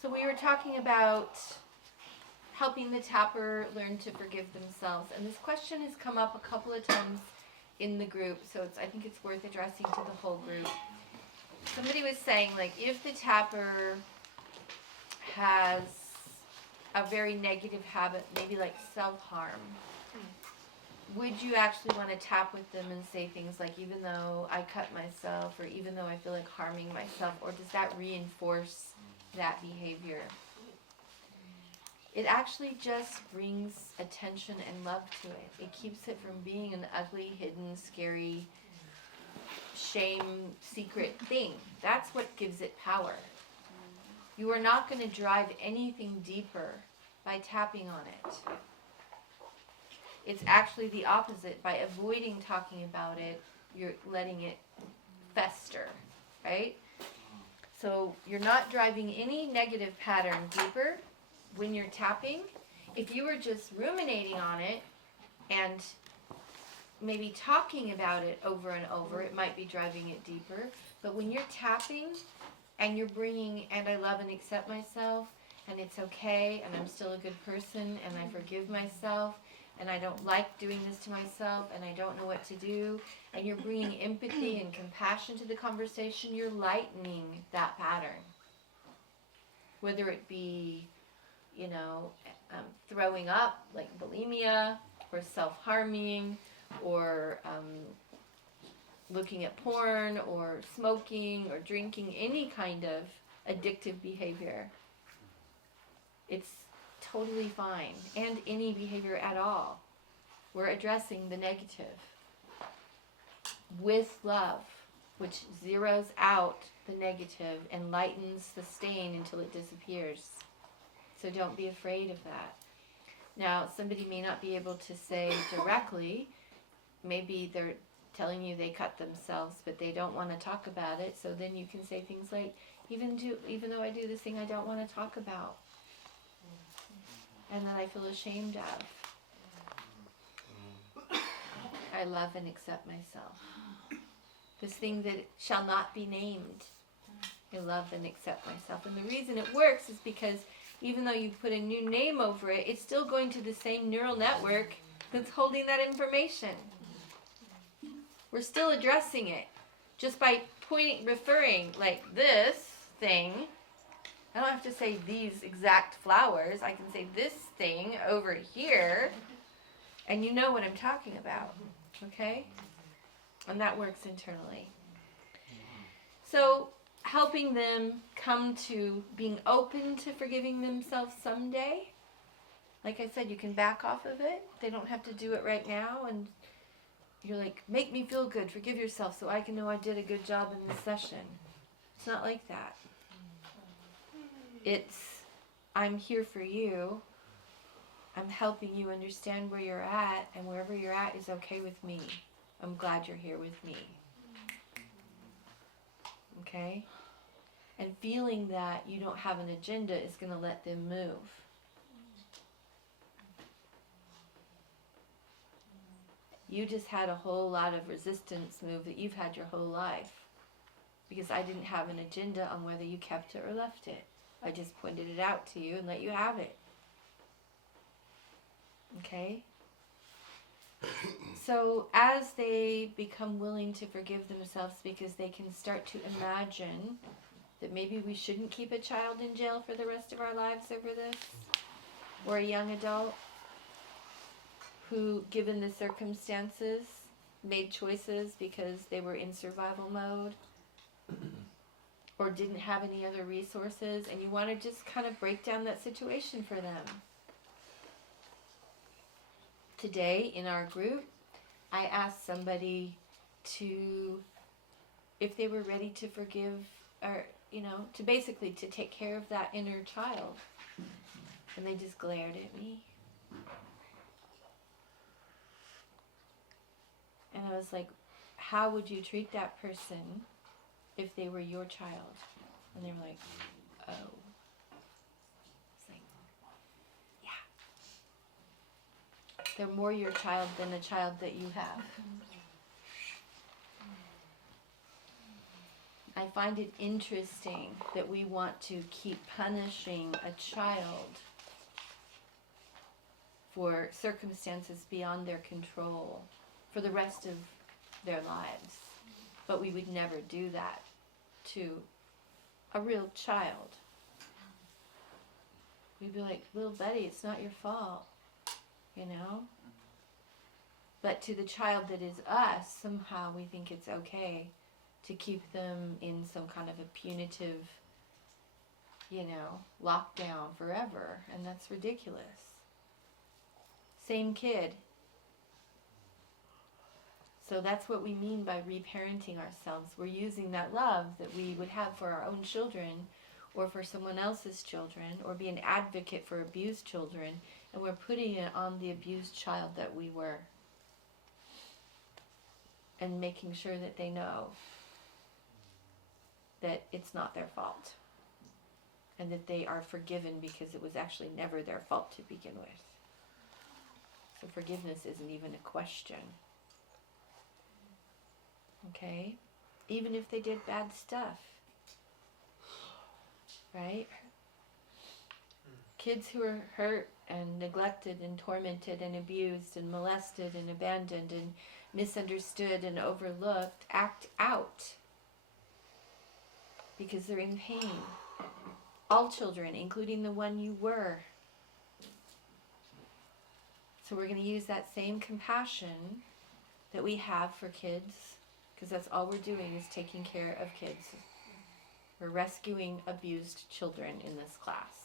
So we were talking about helping the tapper learn to forgive themselves. And this question has come up a couple of times in the group, so I think it's worth addressing to the whole group. Somebody was saying, like, if the tapper has a very negative habit, maybe like self-harm, would you actually want to tap with them and say things like, even though I cut myself, or even though I feel like harming myself, or does that reinforce that behavior? It actually just brings attention and love to it. It keeps it from being an ugly, hidden, scary, shame, secret thing. That's what gives it power. You are not going to drive anything deeper by tapping on it. It's actually the opposite. By avoiding talking about it, you're letting it fester, right? So you're not driving any negative pattern deeper when you're tapping. If you were just ruminating on it and maybe talking about it over and over, it might be driving it deeper. But when you're tapping and you're bringing, and I love and accept myself, and it's okay, and I'm still a good person, and I forgive myself, and I don't like doing this to myself, and I don't know what to do, and you're bringing empathy and compassion to the conversation, you're lightening that pattern. Whether it be, throwing up, like bulimia, or self-harming, or looking at porn, or smoking, or drinking, any kind of addictive behavior. It's totally fine, and any behavior at all. We're addressing the negative with love, which zeroes out the negative and lightens the stain until it disappears. So don't be afraid of that. Now, somebody may not be able to say directly, maybe they're telling you they cut themselves, but they don't want to talk about it, so then you can say things like, even though I do this thing I don't want to talk about, and that I feel ashamed of, I love and accept myself. This thing that shall not be named, I love and accept myself. And the reason it works is because even though you put a new name over it, it's still going to the same neural network that's holding that information. We're still addressing it. Just by referring, like this thing, I don't have to say these exact flowers. I can say this thing over here, and you know what I'm talking about, okay? And that works internally. So helping them come to being open to forgiving themselves someday. Like I said, you can back off of it. They don't have to do it right now, and you're like, make me feel good, forgive yourself so I can know I did a good job in this session. It's not like that. It's, I'm here for you. I'm helping you understand where you're at, and wherever you're at is okay with me. I'm glad you're here with me. Okay? And feeling that you don't have an agenda is going to let them move. You just had a whole lot of resistance move that you've had your whole life. Because I didn't have an agenda on whether you kept it or left it. I just pointed it out to you and let you have it. Okay? So as they become willing to forgive themselves, because they can start to imagine that maybe we shouldn't keep a child in jail for the rest of our lives over this, or a young adult who, given the circumstances, made choices because they were in survival mode or didn't have any other resources, and you want to just kind of break down that situation for them. Today in our group, I asked somebody if they were ready to forgive, or, to take care of that inner child. And they just glared at me. And I was like, how would you treat that person if they were your child? And they were like, oh. It's like, yeah. They're more your child than the child that you have. I find it interesting that we want to keep punishing a child for circumstances beyond their control for the rest of their lives. But we would never do that to a real child. We'd be like, little buddy, it's not your fault, you know? But to the child that is us, somehow we think it's okay to keep them in some kind of a punitive, you know, lockdown forever. And that's ridiculous. Same kid. So that's what we mean by reparenting ourselves. We're using that love that we would have for our own children or for someone else's children, or be an advocate for abused children, and we're putting it on the abused child that we were. And making sure that they know that it's not their fault. And that they are forgiven because it was actually never their fault to begin with. So forgiveness isn't even a question. Okay? Even if they did bad stuff. Right? Kids who are hurt and neglected and tormented and abused and molested and abandoned and misunderstood and overlooked act out because they're in pain. All children, including the one you were. So we're going to use that same compassion that we have for kids, because that's all we're doing is taking care of kids. We're rescuing abused children in this class.